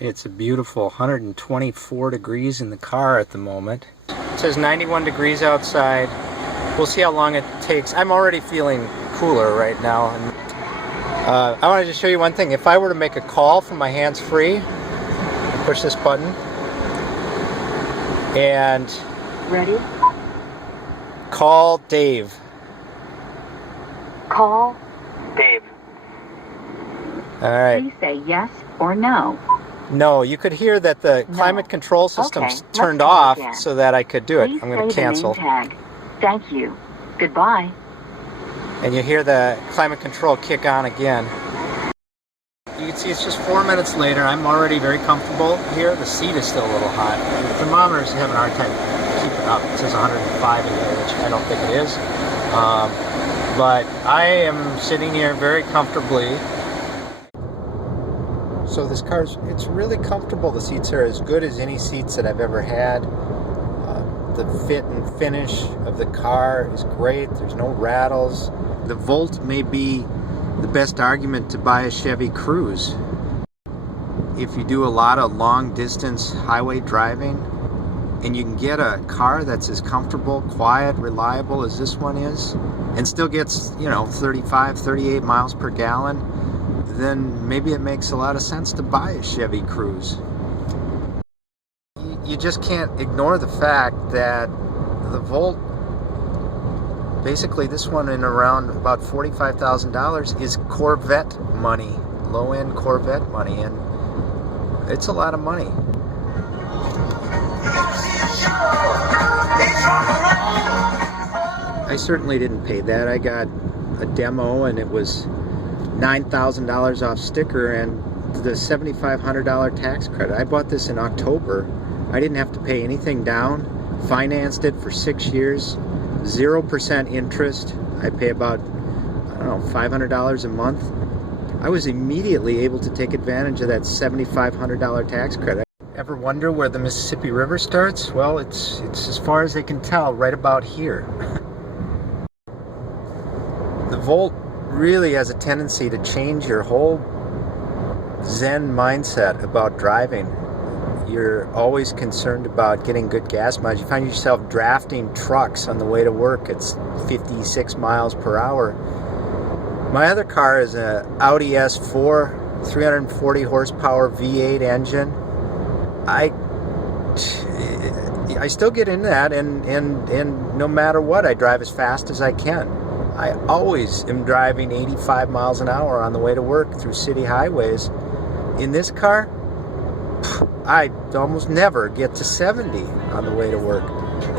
It's a beautiful 124 degrees in the car at the moment. It says 91 degrees outside. We'll see how long it takes. I'm already feeling cooler right now. And I wanted to show you one thing. If I were to make a call from my hands-free, push this button, and ready? Call Dave. Call Dave. All right. Please say yes or no. No, you could hear that the climate control system's turned off so that I could do it. I'm going to cancel. The name tag. Thank you. Goodbye. And you hear the climate control kick on again. You can see it's just 4 minutes later. I'm already very comfortable here. The seat is still a little hot. The thermometer's having a hard time keeping up. It says 105 in here, which I don't think it is. But I am sitting here very comfortably. So this car's, it's really comfortable. The seats are as good as any seats that I've ever had. The fit and finish of the car is great. There's no rattles. The Volt may be the best argument to buy a Chevy Cruze. If you do a lot of long distance highway driving and you can get a car that's as comfortable, quiet, reliable as this one is, and still gets, 35, 38 miles per gallon, then maybe it makes a lot of sense to buy a Chevy Cruze. You just can't ignore the fact that the Volt, basically this one in around about $45,000 is Corvette money, low-end Corvette money, and it's a lot of money. I certainly didn't pay that. I got a demo and it was $9,000 off sticker and the $7,500 tax credit. I bought this in October. I didn't have to pay anything down, financed it for 6 years, 0% interest. I pay about, $500 a month. I was immediately able to take advantage of that $7,500 tax credit. Ever wonder where the Mississippi River starts? Well, it's as far as they can tell, right about here. The Volt really has a tendency to change your whole Zen mindset about driving. You're always concerned about getting good gas mileage. You find yourself drafting trucks on the way to work. It's 56 miles per hour. My other car is an Audi S4, 340 horsepower V8 engine. I still get into that, and no matter what, I drive as fast as I can. I always am driving 85 miles an hour on the way to work through city highways. In this car, I almost never get to 70 on the way to work.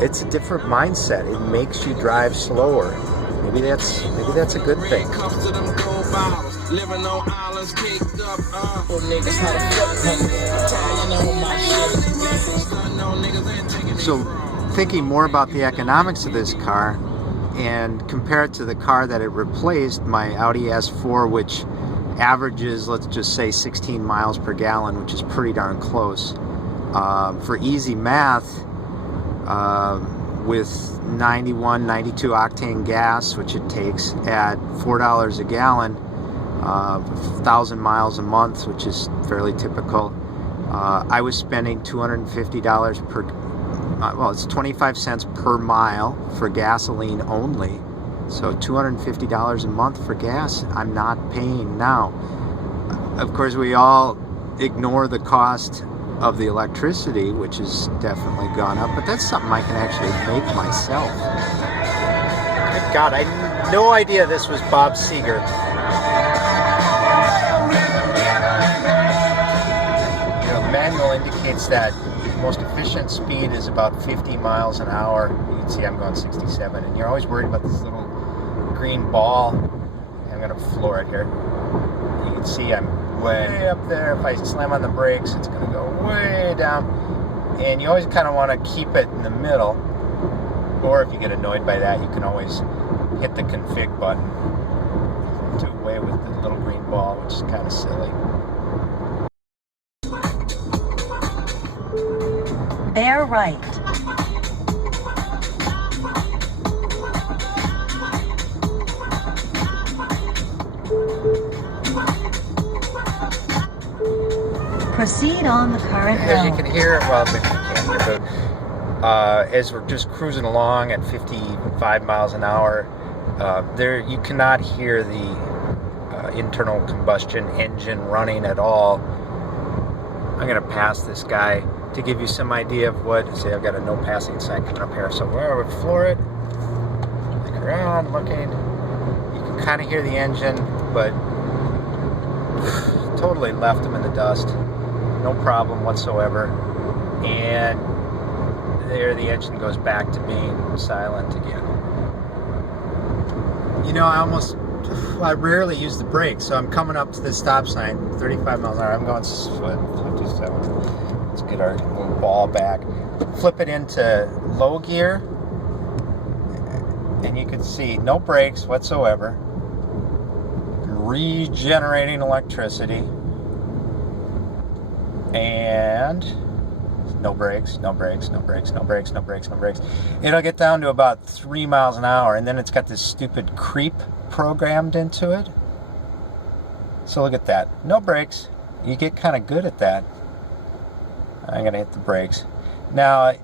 It's a different mindset. It makes you drive slower. Maybe that's a good thing. So, thinking more about the economics of this car and compare it to the car that it replaced, my Audi S4, which averages, let's just say, 16 miles per gallon, which is pretty darn close. For easy math, with 91, 92 octane gas, which it takes at $4 a gallon, 1,000 miles a month, which is fairly typical, I was spending $250 per, it's 25 cents per mile for gasoline only. So $250 a month for gas, I'm not paying now. Of course, we all ignore the cost of the electricity, which has definitely gone up, but that's something I can actually make myself. Good God, I had no idea this was Bob Seger. The manual indicates that the most efficient speed is about 50 miles an hour. You can see I'm going 67, and you're always worried about this little green ball. I'm going to floor it here. You can see I'm way up there. If I slam on the brakes, it's going to go way down. And you always kind of want to keep it in the middle. Or if you get annoyed by that, you can always hit the config button. Do away with the little green ball, which is kind of silly. Bear right. Proceed on the current As you road. can hear, well, maybe you can't hear, but as we're just cruising along at 55 miles an hour, there you cannot hear the internal combustion engine running at all. I'm going to pass this guy to give you some idea of what, see, I've got a no passing sign coming up here, so where I would floor it, look around, looking, you can kind of hear the engine, but totally left them in the dust, no problem whatsoever, and there the engine goes back to being silent again. You know, I rarely use the brakes, so I'm coming up to this stop sign, 35 miles an hour, I'm going, what, 57. Let's get our little ball back. Flip it into low gear, and you can see no brakes whatsoever. Regenerating electricity. And no brakes, no brakes, no brakes, no brakes, no brakes, no brakes. It'll get down to about 3 miles an hour, and then it's got this stupid creep programmed into it. So look at that. No brakes. You get kind of good at that. I'm going to hit the brakes. Now,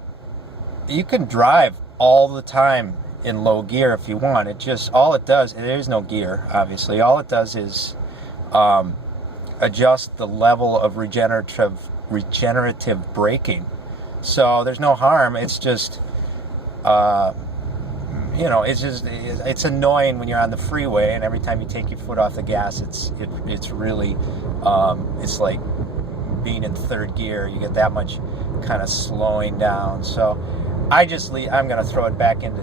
you can drive all the time in low gear if you want. It just, all it does, there is no gear, obviously. All it does is adjust the level of regenerative braking. So there's no harm. It's just, you know, it's annoying when you're on the freeway and every time you take your foot off the gas, it's really, it's like being in third gear. You get that much kind of slowing down. So I'm going to throw it back into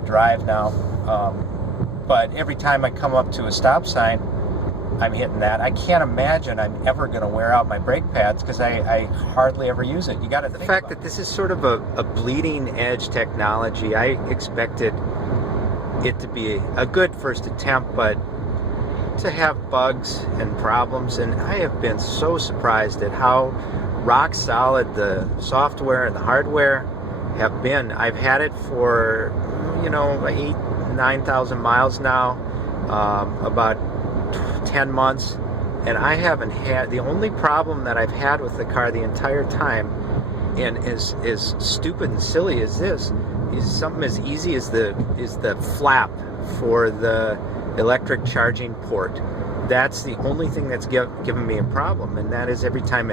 drive now. But every time I come up to a stop sign, I'm hitting that. I can't imagine I'm ever going to wear out my brake pads because I hardly ever use it. You got to think. The fact that this is sort of a bleeding edge technology, I expected it to be a good first attempt, but to have bugs and problems, and I have been so surprised at how rock solid the software and the hardware have been. I've had it for, you know, 9,000 miles now, about 10 months, and I haven't had, the only problem that I've had with the car the entire time, and as stupid and silly as this, is something as easy as the flap for the electric charging port. That's the only thing that's given me a problem, and that is every time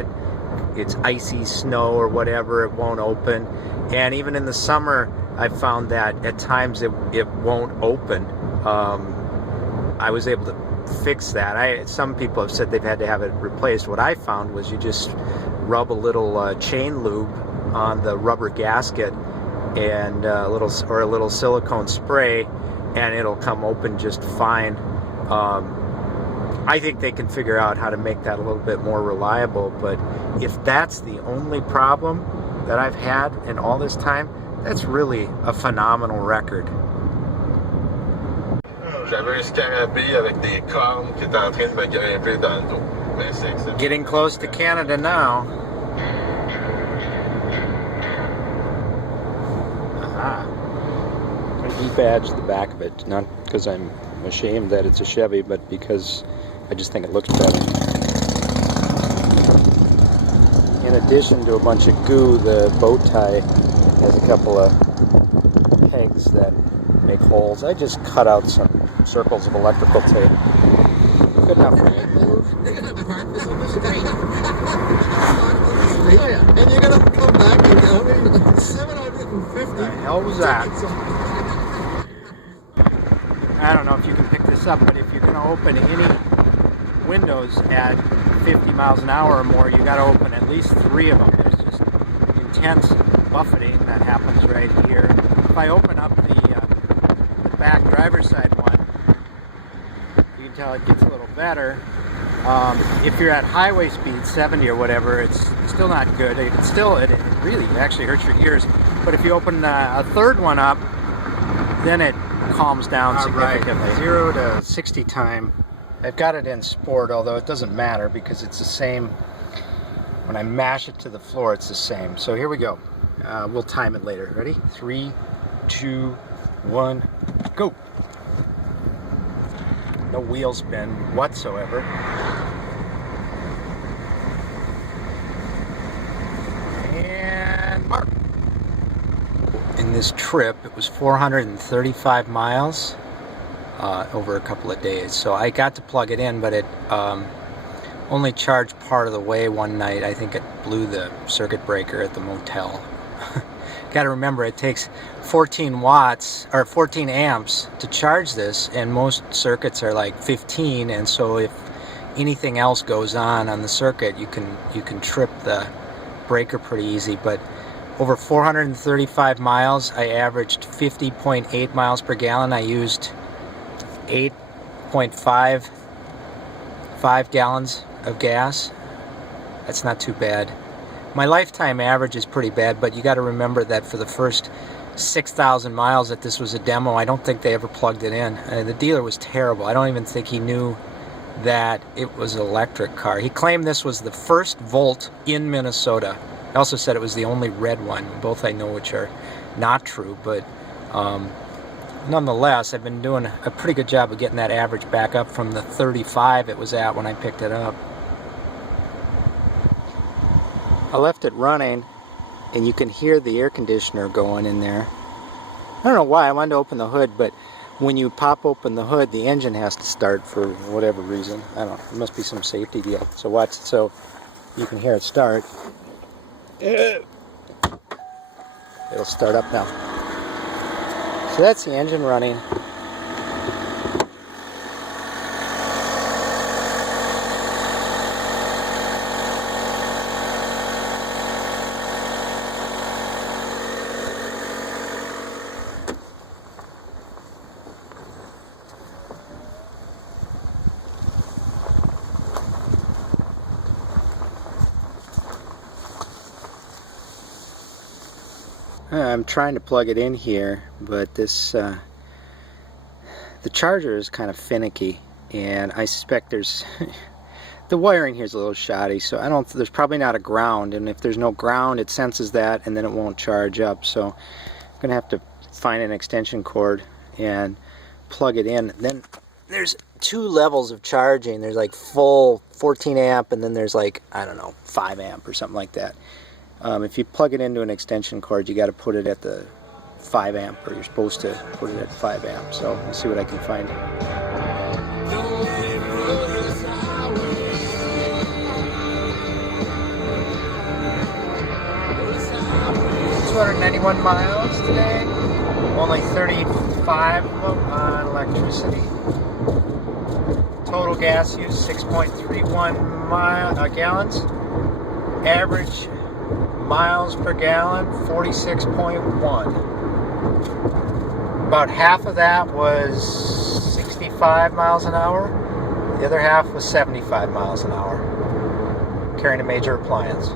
it's icy snow or whatever, it won't open. And even in the summer, I found that at times it won't open. I was able to fix that. Some people have said they've had to have it replaced. What I found was you just rub a little chain lube on the rubber gasket and a little silicone spray, and it'll come open just fine. I think they can figure out how to make that a little bit more reliable, but if that's the only problem that I've had in all this time, that's really a phenomenal record. Getting close to Canada now. Aha. I debadged the back of it, not because I'm ashamed that it's a Chevy, but because I just think it looks better. In addition to a bunch of goo, the bow tie has a couple of pegs that make holes. I just cut out some circles of electrical tape. Good enough for me. And you're gonna come back and tell me 750. The hell was that? I don't know if you can pick this up, but if you're going to open any windows at 50 miles an hour or more, you got to open at least 3 of them. There's just intense buffeting that happens right here. If I open up the back driver's side one, you can tell it gets a little better. If you're at highway speed, 70 or whatever, it's still not good. It really actually hurts your ears. But if you open a third one up, then it calms down significantly. Right. 0 to 60 time. I've got it in sport, although it doesn't matter because it's the same. When I mash it to the floor, it's the same. So here we go. We'll time it later. Ready? 3, 2, 1, go. No wheel spin whatsoever. this trip. It was 435 miles over a couple of days. So I got to plug it in, but it only charged part of the way one night. I think it blew the circuit breaker at the motel. Got to remember, it takes 14 watts or 14 amps to charge this, and most circuits are like 15, and so if anything else goes on the circuit, you can trip the breaker pretty easy. But over 435 miles, I averaged 50.8 miles per gallon. I used 8.55 gallons of gas. That's not too bad. My lifetime average is pretty bad, but you got to remember that for the first 6,000 miles that this was a demo, I don't think they ever plugged it in. The dealer was terrible. I don't even think he knew that it was an electric car. He claimed this was the first Volt in Minnesota. He also said it was the only red one. Both I know which are not true, but nonetheless, I've been doing a pretty good job of getting that average back up from the 35 it was at when I picked it up. I left it running, and you can hear the air conditioner going in there. I don't know why. I wanted to open the hood, but when you pop open the hood, the engine has to start for whatever reason. I don't know. It must be some safety deal. So watch it so you can hear it start. It'll start up now. So that's the engine running. I'm trying to plug it in here, but this the charger is kind of finicky, and I suspect there's the wiring here is a little shoddy, so there's probably not a ground, and if there's no ground it senses that and then it won't charge up. So I'm gonna have to find an extension cord and plug it in. Then there's two levels of charging. There's like full 14 amp, and then there's like, I don't know, 5 amp or something like that. If you plug it into an extension cord, you got to put it at the 5 amp, or you're supposed to put it at 5 amp. So let's see what I can find. 291 miles today. Only 35 of them on electricity. Total gas use 6.31 gallons. Average miles per gallon 46.1. About half of that was 65 miles an hour. The other half was 75 miles an hour. Carrying a major appliance.